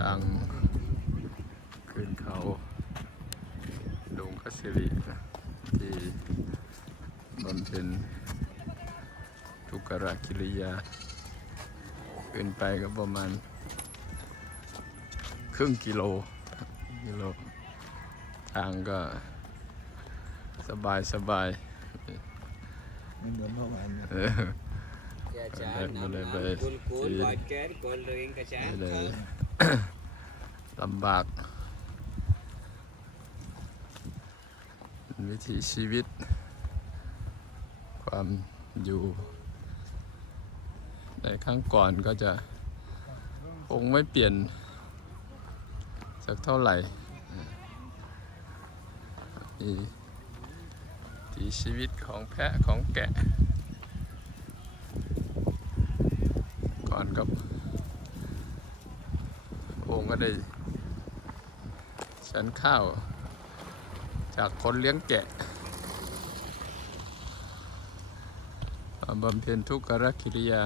ทางขึ้นเขาดงคัสสิรินะที่บำเพ็ญทุกขระกิริยา ขึ้นไปก็ประมาณ ครึ่งกิโลกิโล ทางก็สบายสบายไม่เหมือนเมื่อวานนะเออ Dạ chả Lên, nằm lên, nằm lên. cuốn cuốn Đi. gọi chết cuốn luyện cả chả ไม่ได้ ลำบากวิถีชีวิต ความอยู่ ในครั้งก่อนก็จะคงไม่เปลี่ยน สักเท่าไหร่มีวิถีชีวิตของแพะของแกะ ก่อนกับองค์ก็ได้ ฉันข้าว จากคนเลี้ยงแกะบำเพ็ญทุกขกิริยา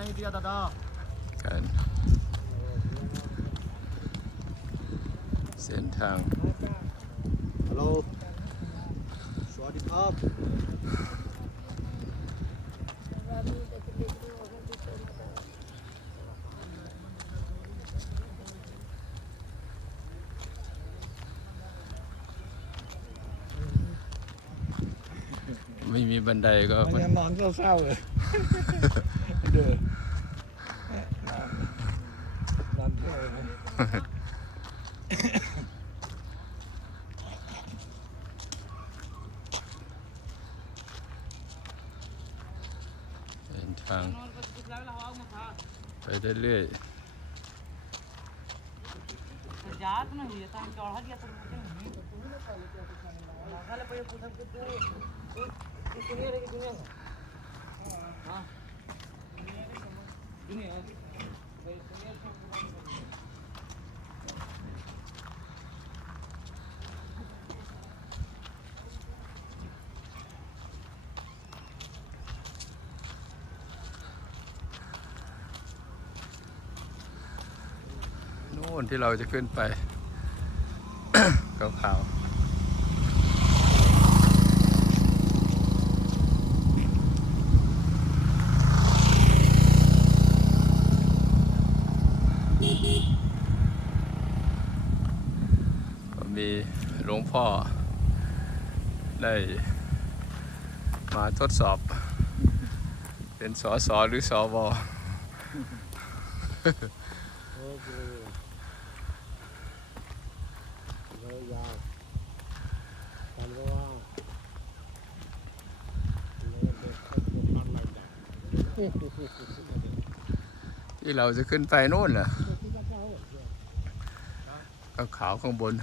नहीं दिया दादा การเส้นทาง ฮัลโหลสวัสดีครับ ไม่มีบันไดก็ มัน มัน ยังนอนเศร้าๆเลยเด้อนอน ไปเรื่อย जात นู่นที่เราจะขึ้นไปขาวๆก็มีหลวงพ่อ ได้มาทดสอบ เป็นสอสอหรือสอวอ ยาวกันก็ว่าที่เราจะขึ้นไปโน่นน่ะก็ขาวข้างบน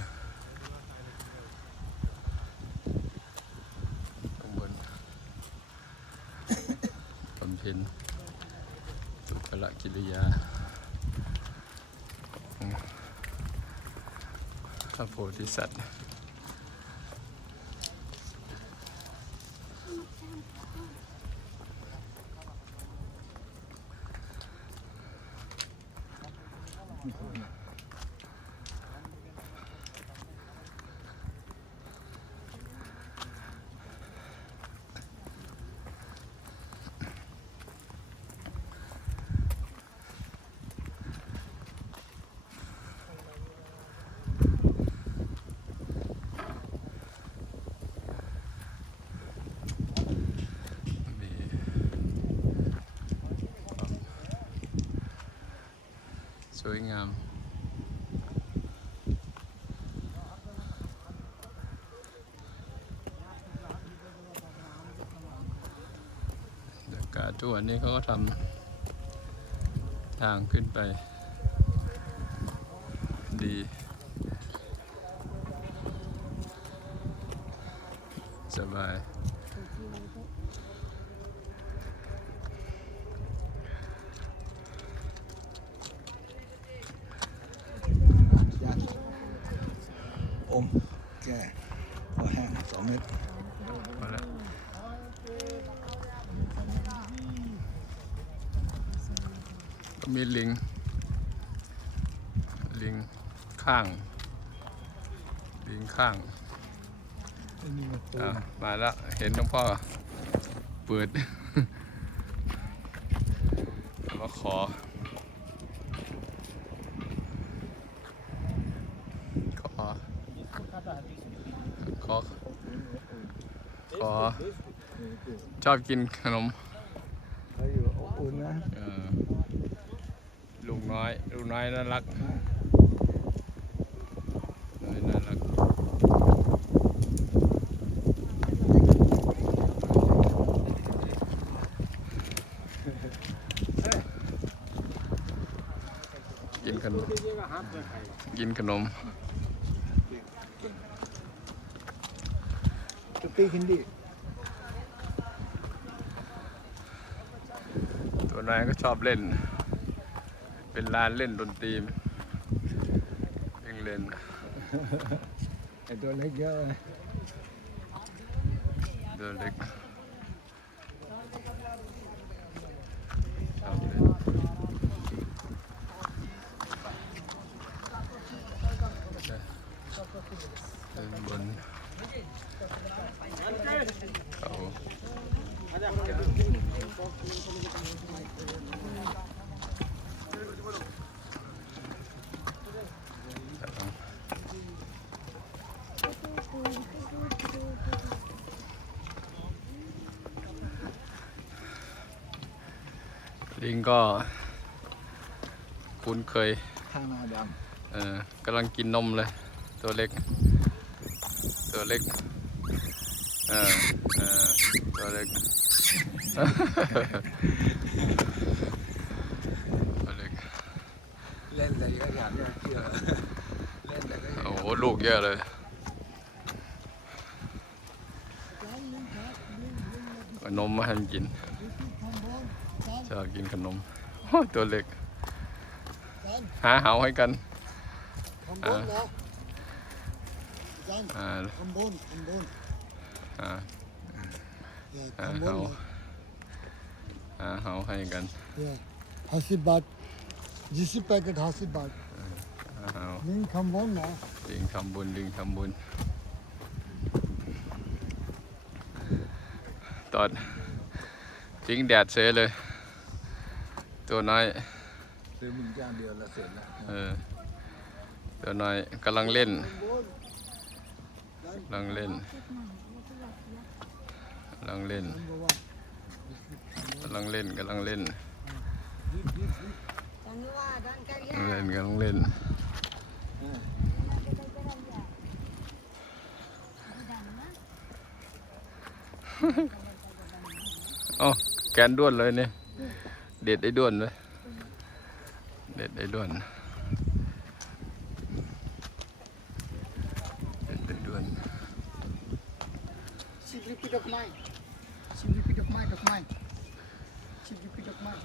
ข้างบนบำเพ็ญทุขละกิริยา พระโพธิสัตว์ สวยงามบรรยากาศทุกวันนี้เขาก็ทำทางขึ้นไป ดีสบาย อม แก่พอแห้งสองเม็ดพอแล้วก็มีลิง ลิงข้าง ลิงข้างไอ้นี่มันตูอะมาแล้ว เห็นหลวงพ่อเปิด มาขอ ขอ ขอ ขอ ชอบกินขนมเขาอยู่อบอุ่นนะเออลูกน้อย ลูกน้อยน่ารักน้อยน่ารักกินขนมกินขนม สปีกฮินดีตัวน้อยก็ชอบเล่น เป็นลานเล่นดนตรีเล่นเล่นไอ้ตัวเล็กเยอะเลยตัวเล็กชอบเล่นเดินบนเขา ลิงก็คุ้นเคยข้างหน้าดเออกำลังกินนมเลย ตัวเล็ก ตัวเล็กเออเออตัวเล็ก ตัวเล็กำเล่นอะไรก็อยากจะเชื่อเล่นอะไรก็อยากโอ้โหลูกเยอะเลยเอานมมาให้มันกิน ชอบกินขนมโอ้ยตัวเล็ก หาเหาให้กันข้างบนเหรอจันอ่าข้างบนข้างบนอ่าอย่าหาข้างบเหานเหรอหาเหาให้กันอย่าห้าสิบบาทยี่สิบแปดห้าสิบบาทหาเหาลิงข้างบนนะลิงทำบุญลิงทำบุญตอนทิ้งแดดเสียเลย ตัวน้อย ซื้อมึงจ้างเดียวแล้วเสร็จแล้วเออ ตัวน้อยกำลังเล่นข้างบนกำลังเล่นกำลังเล่นข้างบนว่ากำลังเล่นกำลังเล่น Dan luar dan กำ kalian. ลังเล่นกำลังเล่นเอ๋อแกนด้วนเลยเนี่ย เด็ดไอ้ด้วนเลยเด็ดไอ้ด้วนเด็ดไอ้ด้วน Sip repeat of mine Sip repeat of mine of mine Sip repeat of mine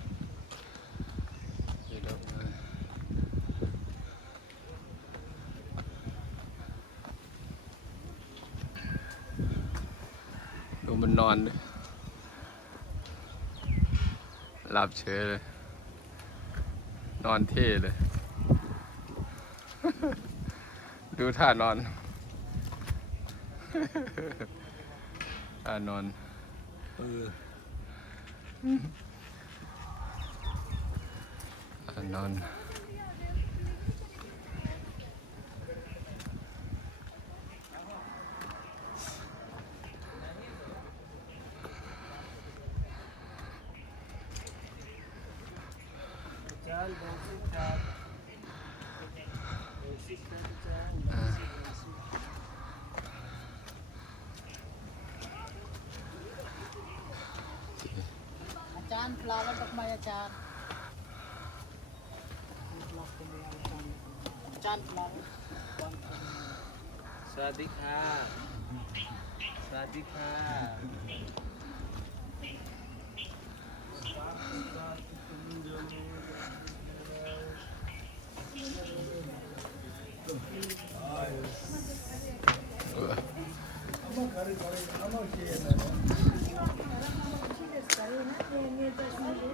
ดูมันนอนดิ หลับเฉยเลย นอนเท่เลย ดูท่านอนท่านอนเออท่านอน อาจารย์ปลาแล้ดอกไม้อาจารย์อาจารย์ปลา สวัสดีค่ะ สวัสดีค่ะ อเ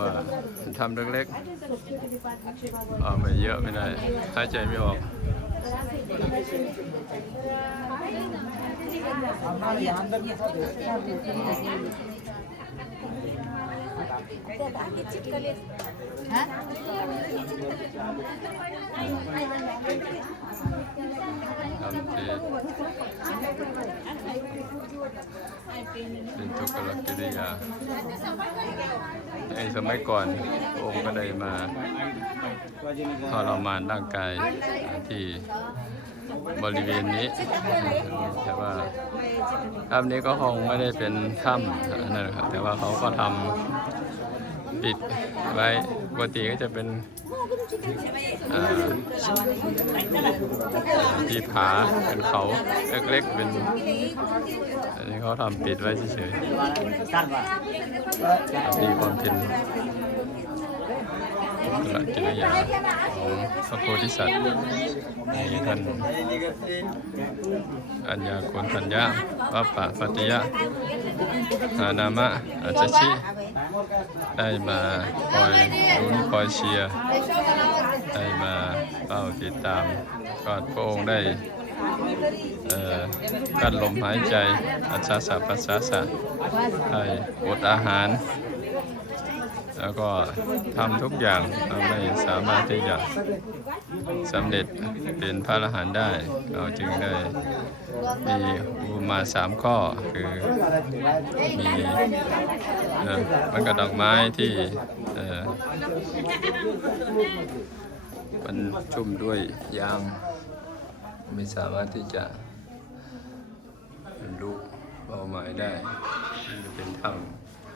ว่าทำเล็กๆเอาไปเยอะไม่ได้หายใจไม่ออกทำที่ เป็นทุกขลักกิริยาในสมัยก่อนองค์ก็ได้มาทรมานร่างกายที่บริเวณนี้ แต่ว่าถ้ำนี้ก็คงไม่ได้เป็นถ้ำนั่นแหละครับแต่ว่าเขาก็ทำปิดไว้ กติก็จะเป็นอ่าที่ผาเป็นเขาเล็กๆเป็นอันนี้เขาทำปิดไว้เฉยๆมีความเป็น หลักกิริยาของพระโพธิสัตว์ในท่านอัญญาโกณทัญญาวัปปะปัตติยะหานามะอาจชิได้มาคอยรุ้นคอยเชียร์ได้มาเฝ้าติดตามก่อนพระองค์ได้กั้นลมหายใจอัศสะปัสสะสะได้อดอาหาร แล้วก็ทำทุกอย่างทำให้สามารถที่จะสำเร็จเป็นพระอรหันต์ได้ เราจึงได้มีอุมาสามข้อคือมีเอ่อมันกระดอกไม้ที่เอ่อมันชุ่มด้วยยางไม่สามารถที่จะรรลุเป้าหมายได้เป็นถ้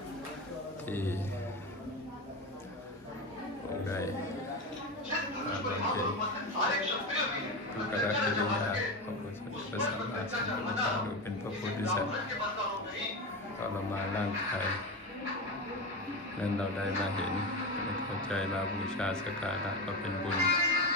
ำที่ ได้มาบำเพ็ญทุกขกิริยาพระพุทธพระสัมมาสัมพุทธเจ้าเป็นพระโพธิสัตว์ทรมานร่างกายนั้นเราได้มาเห็นเข้าใจมาบูชาสกการะก็เป็นบุญ